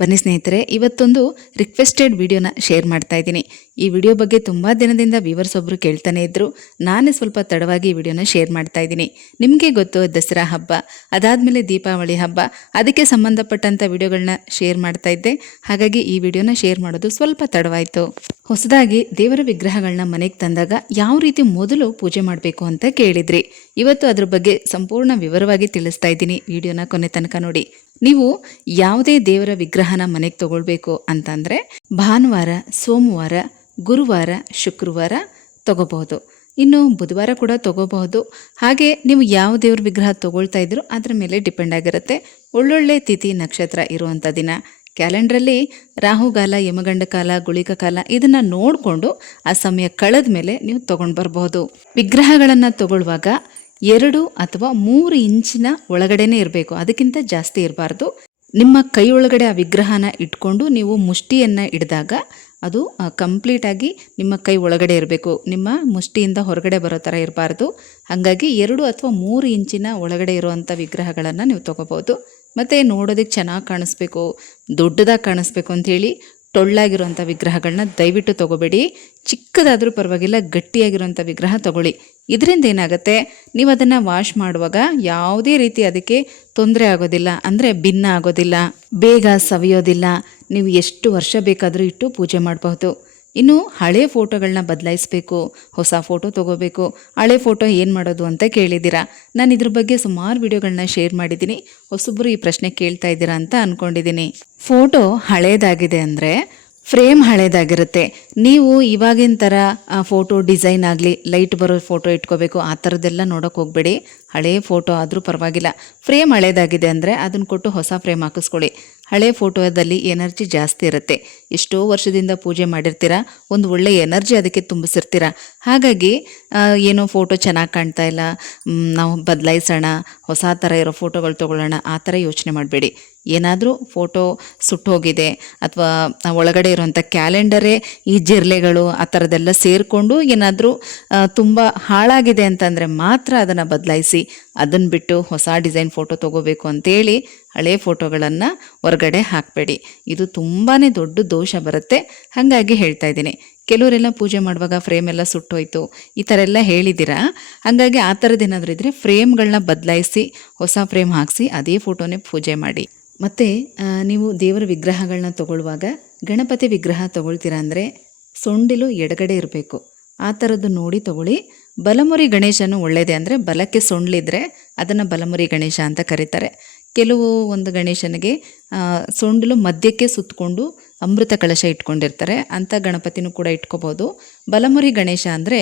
ಬನ್ನಿ ಸ್ನೇಹಿತರೆ, ಇವತ್ತೊಂದು ರಿಕ್ವೆಸ್ಟೆಡ್ ವಿಡಿಯೋನ ಶೇರ್ ಮಾಡ್ತಾ ಇದ್ದೀನಿ. ಈ ವಿಡಿಯೋ ಬಗ್ಗೆ ತುಂಬ ದಿನದಿಂದ ವಿವರ್ಸ್ ಒಬ್ಬರು ಕೇಳ್ತಾನೆ ಇದ್ದರು ನಾನೇ ಸ್ವಲ್ಪ ತಡವಾಗಿ ಈ ವಿಡಿಯೋನ ಶೇರ್ ಮಾಡ್ತಾ ಇದ್ದೀನಿ. ನಿಮಗೆ ಗೊತ್ತು, ದಸರಾ ಹಬ್ಬ, ಅದಾದಮೇಲೆ ದೀಪಾವಳಿ ಹಬ್ಬ, ಅದಕ್ಕೆ ಸಂಬಂಧಪಟ್ಟಂಥ ವಿಡಿಯೋಗಳನ್ನ ಶೇರ್ ಮಾಡ್ತಾ ಇದ್ದೆ. ಹಾಗಾಗಿ ಈ ವಿಡಿಯೋನ ಶೇರ್ ಮಾಡೋದು ಸ್ವಲ್ಪ ತಡವಾಯಿತು. ಹೊಸದಾಗಿ ದೇವರ ವಿಗ್ರಹಗಳನ್ನ ಮನೆಗೆ ತಂದಾಗ ಯಾವ ರೀತಿ ಮೊದಲು ಪೂಜೆ ಮಾಡಬೇಕು ಅಂತ ಕೇಳಿದ್ರಿ. ಇವತ್ತು ಅದ್ರ ಬಗ್ಗೆ ಸಂಪೂರ್ಣ ವಿವರವಾಗಿ ತಿಳಿಸ್ತಾ ಇದ್ದೀನಿ. ವಿಡಿಯೋನ ಕೊನೆ ತನಕ ನೋಡಿ. ನೀವು ಯಾವುದೇ ದೇವರ ವಿಗ್ರಹನ ಮನೆಗೆ ತಗೊಳ್ಬೇಕು ಅಂತಂದರೆ ಭಾನುವಾರ, ಸೋಮವಾರ, ಗುರುವಾರ, ಶುಕ್ರವಾರ ತಗೋಬಹುದು. ಇನ್ನು ಬುಧವಾರ ಕೂಡ ತಗೋಬಹುದು. ಹಾಗೆ ನೀವು ಯಾವ ದೇವ್ರ ವಿಗ್ರಹ ತಗೊಳ್ತಾ ಇದ್ರು ಅದರ ಮೇಲೆ ಡಿಪೆಂಡ್ ಆಗಿರುತ್ತೆ. ಒಳ್ಳೊಳ್ಳೆ ತಿಥಿ ನಕ್ಷತ್ರ ಇರುವಂಥ ದಿನ. ಕ್ಯಾಲೆಂಡ್ರಲ್ಲಿ ರಾಹುಗಾಲ, ಯಮಗಂಡ ಕಾಲ, ಗುಳಿಕ ಕಾಲ ಇದನ್ನು ನೋಡಿಕೊಂಡು ಆ ಸಮಯ ಕಳೆದ ಮೇಲೆ ನೀವು ತಗೊಂಡು ಬರಬಹುದು. ವಿಗ್ರಹಗಳನ್ನು ತಗೊಳ್ಳುವಾಗ ಎರಡು ಅಥವಾ ಮೂರು ಇಂಚಿನ ಒಳಗಡೆನೇ ಇರಬೇಕು. ಅದಕ್ಕಿಂತ ಜಾಸ್ತಿ ಇರಬಾರ್ದು. ನಿಮ್ಮ ಕೈ ಒಳಗಡೆ ಆ ವಿಗ್ರಹನ ಇಟ್ಕೊಂಡು ನೀವು ಮುಷ್ಟಿಯನ್ನು ಹಿಡಿದಾಗ ಅದು ಕಂಪ್ಲೀಟಾಗಿ ನಿಮ್ಮ ಕೈ ಒಳಗಡೆ ಇರಬೇಕು. ನಿಮ್ಮ ಮುಷ್ಟಿಯಿಂದ ಹೊರಗಡೆ ಬರೋ ಥರ ಇರಬಾರ್ದು. ಹಾಗಾಗಿ ಎರಡು ಅಥವಾ ಮೂರು ಇಂಚಿನ ಒಳಗಡೆ ಇರುವಂಥ ವಿಗ್ರಹಗಳನ್ನು ನೀವು ತೊಗೋಬೋದು. ಮತ್ತು ನೋಡೋದಕ್ಕೆ ಚೆನ್ನಾಗಿ ಕಾಣಿಸ್ಬೇಕು, ದೊಡ್ಡದಾಗಿ ಕಾಣಿಸ್ಬೇಕು ಅಂಥೇಳಿ ಟೊಳ್ಳಾಗಿರುವಂಥ ವಿಗ್ರಹಗಳನ್ನ ದಯವಿಟ್ಟು ತೊಗೋಬೇಡಿ. ಚಿಕ್ಕದಾದರೂ ಪರವಾಗಿಲ್ಲ, ಗಟ್ಟಿಯಾಗಿರುವಂಥ ವಿಗ್ರಹ ತಗೊಳ್ಳಿ. ಇದರಿಂದ ಏನಾಗುತ್ತೆ? ನೀವು ಅದನ್ನು ವಾಶ್ ಮಾಡುವಾಗ ಯಾವುದೇ ರೀತಿ ಅದಕ್ಕೆ ತೊಂದರೆ ಆಗೋದಿಲ್ಲ. ಅಂದರೆ ಭಿನ್ನ ಆಗೋದಿಲ್ಲ, ಬೇಗ ಸವಿಯೋದಿಲ್ಲ. ನೀವು ಎಷ್ಟು ವರ್ಷ ಬೇಕಾದರೂ ಇಟ್ಟು ಪೂಜೆ ಮಾಡಬಹುದು. ಇನ್ನು ಹಳೆ ಫೋಟೋಗಳನ್ನ ಬದಲಾಯಿಸಬೇಕು, ಹೊಸ ಫೋಟೋ ತೊಗೋಬೇಕು, ಹಳೆ ಫೋಟೋ ಏನು ಮಾಡೋದು ಅಂತ ಕೇಳಿದ್ದೀರಾ? ನಾನು ಇದ್ರ ಬಗ್ಗೆ ಸುಮಾರು ವಿಡಿಯೋಗಳನ್ನ ಶೇರ್ ಮಾಡಿದ್ದೀನಿ. ಹೊಸೊಬ್ಬರು ಈ ಪ್ರಶ್ನೆ ಕೇಳ್ತಾ ಇದ್ದೀರಾ ಅಂತ ಅಂದ್ಕೊಂಡಿದ್ದೀನಿ ಫೋಟೋ ಹಳೇದಾಗಿದೆ ಅಂದರೆ ಫ್ರೇಮ್ ಹಳೇದಾಗಿರುತ್ತೆ. ನೀವು ಇವಾಗಿನ ಥರ ಫೋಟೋ ಡಿಸೈನ್ ಆಗಲಿ, ಲೈಟ್ ಬರೋ ಫೋಟೋ ಇಟ್ಕೋಬೇಕು, ಆ ಥರದ್ದೆಲ್ಲ ನೋಡೋಕೆ ಹೋಗಬೇಡಿ. ಹಳೆಯ ಫೋಟೋ ಆದರೂ ಪರವಾಗಿಲ್ಲ. ಫ್ರೇಮ್ ಹಳೇದಾಗಿದೆ ಅಂದರೆ ಅದನ್ನು ಕೊಟ್ಟು ಹೊಸ ಫ್ರೇಮ್ ಹಾಕಿಸ್ಕೊಳ್ಳಿ. ಹಳೆ ಫೋಟೋದಲ್ಲಿ ಎನರ್ಜಿ ಜಾಸ್ತಿ ಇರುತ್ತೆ. ಎಷ್ಟೋ ವರ್ಷದಿಂದ ಪೂಜೆ ಮಾಡಿರ್ತೀರಾ ಒಂದು ಒಳ್ಳೆ ಎನರ್ಜಿ ಅದಕ್ಕೆ ತುಂಬಿಸಿರ್ತೀರ. ಹಾಗಾಗಿ ಏನು ಫೋಟೋ ಚೆನ್ನಾಗಿ ಕಾಣ್ತಾ ಇಲ್ಲ ನಾವು ಬದಲಾಯಿಸೋಣ, ಹೊಸ ಥರ ಇರೋ ಫೋಟೋಗಳು ತೊಗೊಳ್ಳೋಣ, ಆ ಥರ ಯೋಚನೆ ಮಾಡಬೇಡಿ. ಏನಾದರೂ ಫೋಟೋ ಸುಟ್ಟೋಗಿದೆ, ಅಥವಾ ಒಳಗಡೆ ಇರುವಂಥ ಕ್ಯಾಲೆಂಡರೇ ಈ ಜಿರ್ಲೆಗಳು, ಆ ಥರದ್ದೆಲ್ಲ ಸೇರಿಕೊಂಡು ಏನಾದರೂ ತುಂಬ ಹಾಳಾಗಿದೆ ಅಂತಂದರೆ ಮಾತ್ರ ಅದನ್ನು ಬದಲಾಯಿಸಿ ಅದನ್ನು ಬಿಟ್ಟು ಹೊಸ ಡಿಸೈನ್ ಫೋಟೋ ತೊಗೋಬೇಕು ಅಂತೇಳಿ ಹಳೆ ಫೋಟೋಗಳನ್ನು ಹೊರಗಡೆ ಹಾಕಬೇಡಿ. ಇದು ತುಂಬಾ ದೊಡ್ಡ ದೋಷ ಬರುತ್ತೆ. ಹಾಗಾಗಿ ಹೇಳ್ತಾ ಇದ್ದೀನಿ. ಕೆಲವರೆಲ್ಲ ಪೂಜೆ ಮಾಡುವಾಗ ಫ್ರೇಮ್ ಎಲ್ಲ ಸುಟ್ಟೋಯ್ತು. ಈ ಥರ ಎಲ್ಲ ಹೇಳಿದ್ದೀರಾ? ಹಾಗಾಗಿ ಆ ಥರದ್ದು ಏನಾದರೂ ಇದ್ದರೆ ಫ್ರೇಮ್ಗಳನ್ನ ಬದಲಾಯಿಸಿ, ಹೊಸ ಫ್ರೇಮ್ ಹಾಕಿಸಿ, ಅದೇ ಫೋಟೋನೇ ಪೂಜೆ ಮಾಡಿ. ಮತ್ತು ನೀವು ದೇವರ ವಿಗ್ರಹಗಳನ್ನ ತಗೊಳ್ಳುವಾಗ ಗಣಪತಿ ವಿಗ್ರಹ ತಗೊಳ್ತೀರಾ ಅಂದರೆ ಸೊಂಡಿಲು ಎಡಗಡೆ ಇರಬೇಕು. ಆ ಥರದ್ದು ನೋಡಿ ತಗೊಳ್ಳಿ. ಬಲಮುರಿ ಗಣೇಶನು ಒಳ್ಳೆಯದೇ ಅಂದರೆ ಬಲಕ್ಕೆ ಸೊಂಡ್ಲಿದ್ರೆ ಅದನ್ನು ಬಲಮುರಿ ಗಣೇಶ ಅಂತ ಕರೀತಾರೆ. ಕೆಲವು ಒಂದು ಗಣೇಶನಿಗೆ ಸೊಂಡಲು ಮಧ್ಯಕ್ಕೆ ಸುತ್ತಕೊಂಡು ಅಮೃತ ಕಳಶ ಇಟ್ಕೊಂಡಿರ್ತಾರೆ. ಅಂಥ ಗಣಪತಿನೂ ಕೂಡ ಇಟ್ಕೋಬೋದು. ಬಲಮುರಿ ಗಣೇಶ ಅಂದರೆ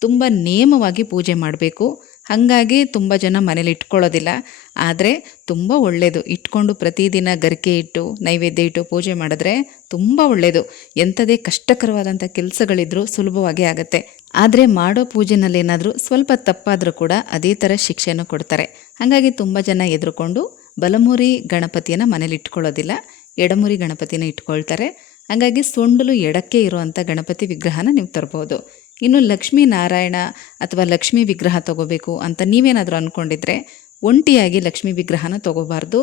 ತುಂಬ ನೇಮವಾಗಿ ಪೂಜೆ ಮಾಡಬೇಕು. ಹಾಗಾಗಿ ತುಂಬ ಜನ ಮನೇಲಿ ಇಟ್ಕೊಳ್ಳೋದಿಲ್ಲ. ಆದರೆ ತುಂಬ ಒಳ್ಳೆಯದು ಇಟ್ಕೊಂಡು ಪ್ರತಿದಿನ ಗರಿಕೆ ಇಟ್ಟು, ನೈವೇದ್ಯ ಇಟ್ಟು ಪೂಜೆ ಮಾಡಿದ್ರೆ ತುಂಬ ಒಳ್ಳೆಯದು ಎಂಥದೇ ಕಷ್ಟಕರವಾದಂಥ ಕೆಲಸಗಳಿದ್ರೂ ಸುಲಭವಾಗಿ ಆಗುತ್ತೆ. ಆದರೆ ಮಾಡೋ ಪೂಜೆನಲ್ಲಿ ಏನಾದರೂ ಸ್ವಲ್ಪ ತಪ್ಪಾದರೂ ಕೂಡ ಅದೇ ಥರ ಶಿಕ್ಷೆಯನ್ನು ಕೊಡ್ತಾರೆ. ಹಾಗಾಗಿ ತುಂಬ ಜನ ಎದುರುಕೊಂಡು ಬಲಮುರಿ ಗಣಪತಿಯನ್ನು ಮನೇಲಿ ಇಟ್ಕೊಳ್ಳೋದಿಲ್ಲ. ಎಡಮುರಿ ಗಣಪತಿನ ಇಟ್ಕೊಳ್ತಾರೆ. ಹಾಗಾಗಿ ಸೊಂಡಲು ಎಡಕ್ಕೆ ಇರುವಂಥ ಗಣಪತಿ ವಿಗ್ರಹನ ನೀವು ತರ್ಬೋದು. ಇನ್ನು ಲಕ್ಷ್ಮೀ ನಾರಾಯಣ ಅಥವಾ ಲಕ್ಷ್ಮೀ ವಿಗ್ರಹ ತಗೋಬೇಕು ಅಂತ ನೀವೇನಾದರೂ ಅಂದ್ಕೊಂಡಿದ್ರೆ ಒಂಟಿಯಾಗಿ ಲಕ್ಷ್ಮೀ ವಿಗ್ರಹನ ತಗೋಬಾರ್ದು.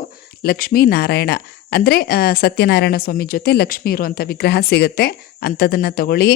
ಲಕ್ಷ್ಮೀ ನಾರಾಯಣ ಅಂದರೆ ಸತ್ಯನಾರಾಯಣ ಸ್ವಾಮಿ ಜೊತೆ ಲಕ್ಷ್ಮಿ ಇರುವಂಥ ವಿಗ್ರಹ ಸಿಗುತ್ತೆ. ಅಂಥದನ್ನು ತಗೊಳ್ಳಿ.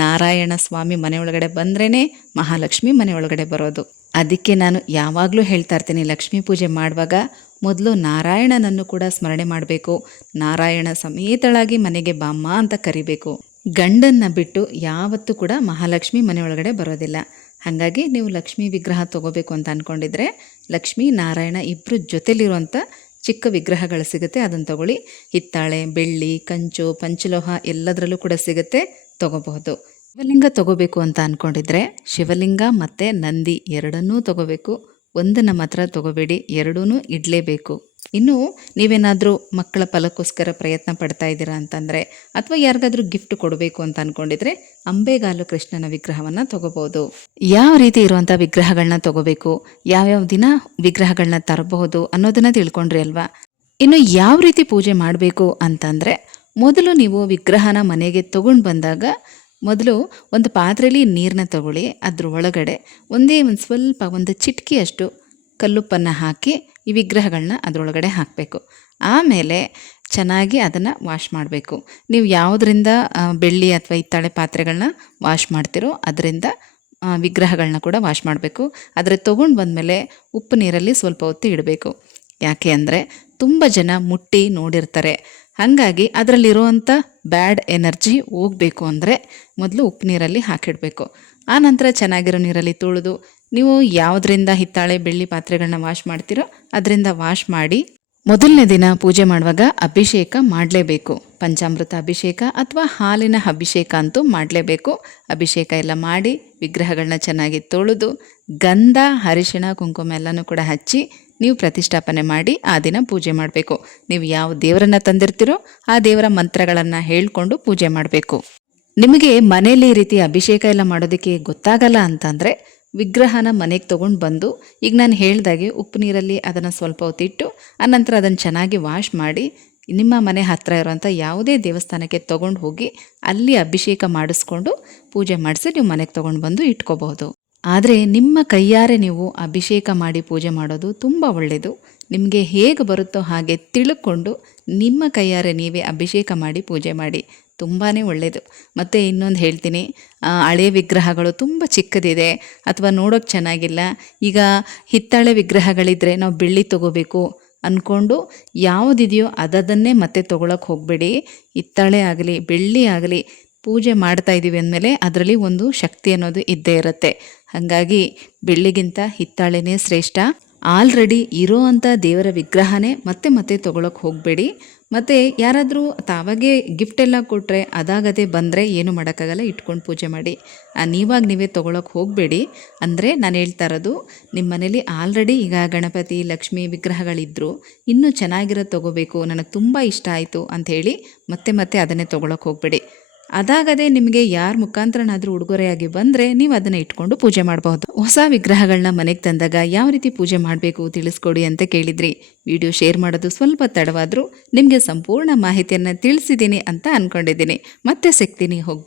ನಾರಾಯಣ ಸ್ವಾಮಿ ಮನೆ ಒಳಗಡೆ ಬಂದ್ರೇ ಮಹಾಲಕ್ಷ್ಮಿ ಮನೆ ಒಳಗಡೆ ಬರೋದು. ಅದಕ್ಕೆ ನಾನು ಯಾವಾಗಲೂ ಹೇಳ್ತಾ ಇರ್ತೀನಿ, ಲಕ್ಷ್ಮೀ ಪೂಜೆ ಮಾಡುವಾಗ ಮೊದಲು ನಾರಾಯಣನನ್ನು ಕೂಡ ಸ್ಮರಣೆ ಮಾಡಬೇಕು. ನಾರಾಯಣ ಸಮೇತಳಾಗಿ ಮನೆಗೆ ಬಾಮ್ಮ ಅಂತ ಕರಿಬೇಕು. ಗಂಡನ್ನ ಬಿಟ್ಟು ಯಾವತ್ತೂ ಕೂಡ ಮಹಾಲಕ್ಷ್ಮಿ ಮನೆ ಒಳಗಡೆ ಬರೋದಿಲ್ಲ. ಹಾಗಾಗಿ ನೀವು ಲಕ್ಷ್ಮೀ ವಿಗ್ರಹ ತಗೋಬೇಕು ಅಂತ ಅಂದ್ಕೊಂಡಿದ್ರೆ ಲಕ್ಷ್ಮೀ, ನಾರಾಯಣ ಇಬ್ಬರು ಜೊತೆಲಿರುವಂಥ ಚಿಕ್ಕ ವಿಗ್ರಹಗಳು ಸಿಗುತ್ತೆ. ಅದನ್ನು ತಗೊಳ್ಳಿ. ಹಿತ್ತಾಳೆ, ಬೆಳ್ಳಿ, ಕಂಚು, ಪಂಚಲೋಹ ಎಲ್ಲದರಲ್ಲೂ ಕೂಡ ಸಿಗುತ್ತೆ. ತಗೋಬಹುದು. ಶಿವಲಿಂಗ ತಗೋಬೇಕು ಅಂತ ಅಂದ್ಕೊಂಡಿದ್ರೆ ಶಿವಲಿಂಗ ಮತ್ತು ನಂದಿ ಎರಡನ್ನೂ ತಗೋಬೇಕು. ಒಂದನ್ನು ಮಾತ್ರ ತಗೋಬೇಡಿ ಎರಡೂ ಇಡಲೇಬೇಕು. ಇನ್ನು ನೀವೇನಾದರೂ ಮಕ್ಕಳ ಫಲಕ್ಕೋಸ್ಕರ ಪ್ರಯತ್ನ ಪಡ್ತಾ ಇದ್ದೀರಾ ಅಂತಂದರೆ, ಅಥವಾ ಯಾರಿಗಾದರೂ ಗಿಫ್ಟ್ ಕೊಡಬೇಕು ಅಂತ ಅಂದ್ಕೊಂಡಿದ್ರೆ ಅಂಬೆಗಾಲು ಕೃಷ್ಣನ ವಿಗ್ರಹವನ್ನು ತಗೋಬೋದು. ಯಾವ ರೀತಿ ಇರುವಂಥ ವಿಗ್ರಹಗಳನ್ನ ತಗೋಬೇಕು, ಯಾವ್ಯಾವ ದಿನ ವಿಗ್ರಹಗಳನ್ನ ತರಬಹುದು ಅನ್ನೋದನ್ನು ತಿಳ್ಕೊಂಡ್ರಿ ಅಲ್ವಾ? ಇನ್ನು ಯಾವ ರೀತಿ ಪೂಜೆ ಮಾಡಬೇಕು ಅಂತಂದರೆ, ಮೊದಲು ನೀವು ವಿಗ್ರಹನ ಮನೆಗೆ ತಗೊಂಡು ಬಂದಾಗ ಮೊದಲು ಒಂದು ಪಾತ್ರೆಯಲ್ಲಿ ನೀರನ್ನ ತಗೊಳ್ಳಿ, ಅದ್ರ ಒಳಗಡೆ ಒಂದೇ ಒಂದು ಸ್ವಲ್ಪ ಒಂದು ಚಿಟಕಿಯಷ್ಟು ಕಲ್ಲುಪ್ಪನ್ನು ಹಾಕಿ ಈ ವಿಗ್ರಹಗಳನ್ನ ಅದರೊಳಗಡೆ ಹಾಕಬೇಕು. ಆಮೇಲೆ ಚೆನ್ನಾಗಿ ಅದನ್ನು ವಾಶ್ ಮಾಡಬೇಕು. ನೀವು ಯಾವುದರಿಂದ ಬೆಳ್ಳಿ ಅಥವಾ ಹಿತ್ತಾಳೆ ಪಾತ್ರೆಗಳನ್ನ ವಾಶ್ ಮಾಡ್ತಿರೋ ಅದರಿಂದ ವಿಗ್ರಹಗಳನ್ನ ಕೂಡ ವಾಶ್ ಮಾಡಬೇಕು. ಆದರೆ ತೊಗೊಂಡು ಬಂದಮೇಲೆ ಉಪ್ಪು ನೀರಲ್ಲಿ ಸ್ವಲ್ಪ ಹೊತ್ತು ಇಡಬೇಕು. ಯಾಕೆ ಅಂದರೆ ತುಂಬ ಜನ ಮುಟ್ಟಿ ನೋಡಿರ್ತಾರೆ. ಹಾಗಾಗಿ ಅದರಲ್ಲಿರುವಂಥ ಬ್ಯಾಡ್ ಎನರ್ಜಿ ಹೋಗಬೇಕು ಅಂದರೆ ಮೊದಲು ಉಪ್ಪು ನೀರಲ್ಲಿ ಹಾಕಿಡಬೇಕು. ಆನಂತರ ಚೆನ್ನಾಗಿರೋ ನೀರಲ್ಲಿ ತುಳಿದು ನೀವು ಯಾವುದರಿಂದ ಹಿತ್ತಾಳೆ ಬೆಳ್ಳಿ ಪಾತ್ರೆಗಳನ್ನ ವಾಶ್ ಮಾಡ್ತೀರೋ ಅದರಿಂದ ವಾಶ್ ಮಾಡಿ ಮೊದಲನೇ ದಿನ ಪೂಜೆ ಮಾಡುವಾಗ ಅಭಿಷೇಕ ಮಾಡಲೇಬೇಕು. ಪಂಚಾಮೃತ ಅಭಿಷೇಕ ಅಥವಾ ಹಾಲಿನ ಅಭಿಷೇಕ ಅಂತೂ ಮಾಡಲೇಬೇಕು. ಅಭಿಷೇಕ ಎಲ್ಲ ಮಾಡಿ ವಿಗ್ರಹಗಳನ್ನ ಚೆನ್ನಾಗಿ ತೊಳೆದು ಗಂಧ, ಅರಿಶಿಣ, ಕುಂಕುಮ ಎಲ್ಲನೂ ಕೂಡ ಹಚ್ಚಿ ನೀವು ಪ್ರತಿಷ್ಠಾಪನೆ ಮಾಡಿ ಆ ದಿನ ಪೂಜೆ ಮಾಡಬೇಕು. ನೀವು ಯಾವ ದೇವರನ್ನ ತಂದಿರ್ತೀರೋ ಆ ದೇವರ ಮಂತ್ರಗಳನ್ನು ಹೇಳ್ಕೊಂಡು ಪೂಜೆ ಮಾಡಬೇಕು. ನಿಮಗೆ ಮನೆಯಲ್ಲಿ ಈ ರೀತಿ ಅಭಿಷೇಕ ಎಲ್ಲ ಮಾಡೋದಕ್ಕೆ ಗೊತ್ತಾಗಲ್ಲ ಅಂತಂದರೆ ವಿಗ್ರಹನ ಮನೆಗೆ ತೊಗೊಂಡು ಬಂದು ಈಗ ನಾನು ಹೇಳಿದಾಗೆ ಉಪ್ಪು ನೀರಲ್ಲಿ ಅದನ್ನು ಸ್ವಲ್ಪ ಹೊತ್ತಿಟ್ಟು ನಂತರ ಅದನ್ನು ಚೆನ್ನಾಗಿ ವಾಶ್ ಮಾಡಿ, ನಿಮ್ಮ ಮನೆ ಹತ್ತಿರ ಇರುವಂಥ ಯಾವುದೇ ದೇವಸ್ಥಾನಕ್ಕೆ ತೊಗೊಂಡು ಹೋಗಿ ಅಲ್ಲಿ ಅಭಿಷೇಕ ಮಾಡಿಸ್ಕೊಂಡು ಪೂಜೆ ಮಾಡಿಸಿ ನೀವು ಮನೆಗೆ ತೊಗೊಂಡು ಬಂದು ಇಟ್ಕೋಬಹುದು. ಆದರೆ ನಿಮ್ಮ ಕೈಯಾರೆ ನೀವು ಅಭಿಷೇಕ ಮಾಡಿ ಪೂಜೆ ಮಾಡೋದು ತುಂಬ ಒಳ್ಳೆಯದು. ನಿಮಗೆ ಹೇಗೆ ಬರುತ್ತೋ ಹಾಗೆ ತಿಳ್ಕೊಂಡು ನಿಮ್ಮ ಕೈಯಾರೆ ನೀವೇ ಅಭಿಷೇಕ ಮಾಡಿ ಪೂಜೆ ಮಾಡಿ. ತುಂಬಾ ಒಳ್ಳೆಯದು. ಮತ್ತು ಇನ್ನೊಂದು ಹೇಳ್ತೀನಿ. ಹಳೆ ವಿಗ್ರಹಗಳು ತುಂಬ ಚಿಕ್ಕದಿದೆ. ಅಥವಾ ನೋಡೋಕ್ಕೆ ಚೆನ್ನಾಗಿಲ್ಲ. ಈಗ ಹಿತ್ತಾಳೆ ವಿಗ್ರಹಗಳಿದ್ದರೆ ನಾವು ಬೆಳ್ಳಿ ತಗೋಬೇಕು ಅಂದ್ಕೊಂಡು ಯಾವುದಿದೆಯೋ ಅದನ್ನೇ ಮತ್ತೆ ತೊಗೊಳಕ್ಕೆ ಹೋಗಬೇಡಿ. ಹಿತ್ತಾಳೆ ಆಗಲಿ, ಬೆಳ್ಳಿ ಆಗಲಿ ಪೂಜೆ ಮಾಡ್ತಾ ಇದ್ದೀವಿ ಅಂದಮೇಲೆ ಅದರಲ್ಲಿ ಒಂದು ಶಕ್ತಿ ಅನ್ನೋದು ಇದ್ದೇ ಇರುತ್ತೆ. ಹಾಗಾಗಿ ಬೆಳ್ಳಿಗಿಂತ ಹಿತ್ತಾಳೆನೇ ಶ್ರೇಷ್ಠ. ಆಲ್ರೆಡಿ ಇರೋ ಅಂಥ ದೇವರ ವಿಗ್ರಹನೇ ಮತ್ತೆ ಮತ್ತೆ ತೊಗೊಳಕ್ಕೆ ಹೋಗಬೇಡಿ. ಮತ್ತು ಯಾರಾದರೂ ತಾವಾಗೆ ಗಿಫ್ಟ್ ಎಲ್ಲ ಕೊಟ್ಟರೆ ಅದಾಗದೆ ಬಂದರೆ ಏನು ಮಾಡೋಕ್ಕಾಗಲ್ಲ, ಇಟ್ಕೊಂಡು ಪೂಜೆ ಮಾಡಿ. ನೀವಾಗ ನೀವೇ ತೊಗೊಳಕ್ಕೆ ಹೋಗಬೇಡಿ. ಅಂದರೆ ನಾನು ಹೇಳ್ತಾ ಇರೋದು ನಿಮ್ಮ ಮನೇಲಿ ಆಲ್ರೆಡಿ ಈಗ ಗಣಪತಿ, ಲಕ್ಷ್ಮಿ ವಿಗ್ರಹಗಳಿದ್ದರು ಇನ್ನೂ ಚೆನ್ನಾಗಿರೋದು ತೊಗೋಬೇಕು, ನನಗೆ ತುಂಬ ಇಷ್ಟ ಆಯಿತು ಅಂಥೇಳಿ ಮತ್ತೆ ಮತ್ತೆ ಅದನ್ನೇ ತೊಗೊಳಕ್ಕೆ ಹೋಗಬೇಡಿ. ಅದಾಗದೆ ನಿಮಗೆ ಯಾರ ಮುಖಾಂತರನಾದರೂ ಉಡುಗೊರೆಯಾಗಿ ಬಂದರೆ ನೀವು ಅದನ್ನು ಇಟ್ಕೊಂಡು ಪೂಜೆ ಮಾಡಬಹುದು. ಹೊಸ ವಿಗ್ರಹಗಳನ್ನ ಮನೆಗೆ ತಂದಾಗ ಯಾವ ರೀತಿ ಪೂಜೆ ಮಾಡಬೇಕು ತಿಳಿಸ್ಕೊಡಿ ಅಂತ ಕೇಳಿದ್ರಿ. ವಿಡಿಯೋ ಶೇರ್ ಮಾಡೋದು ಸ್ವಲ್ಪ ತಡವಾದರೂ ನಿಮಗೆ ಸಂಪೂರ್ಣ ಮಾಹಿತಿಯನ್ನು ತಿಳಿಸಿದ್ದೀನಿ ಅಂತ ಅಂದ್ಕೊಂಡಿದ್ದೀನಿ ಮತ್ತೆ ಸಿಗ್ತೀನಿ, ಹೋಗಿ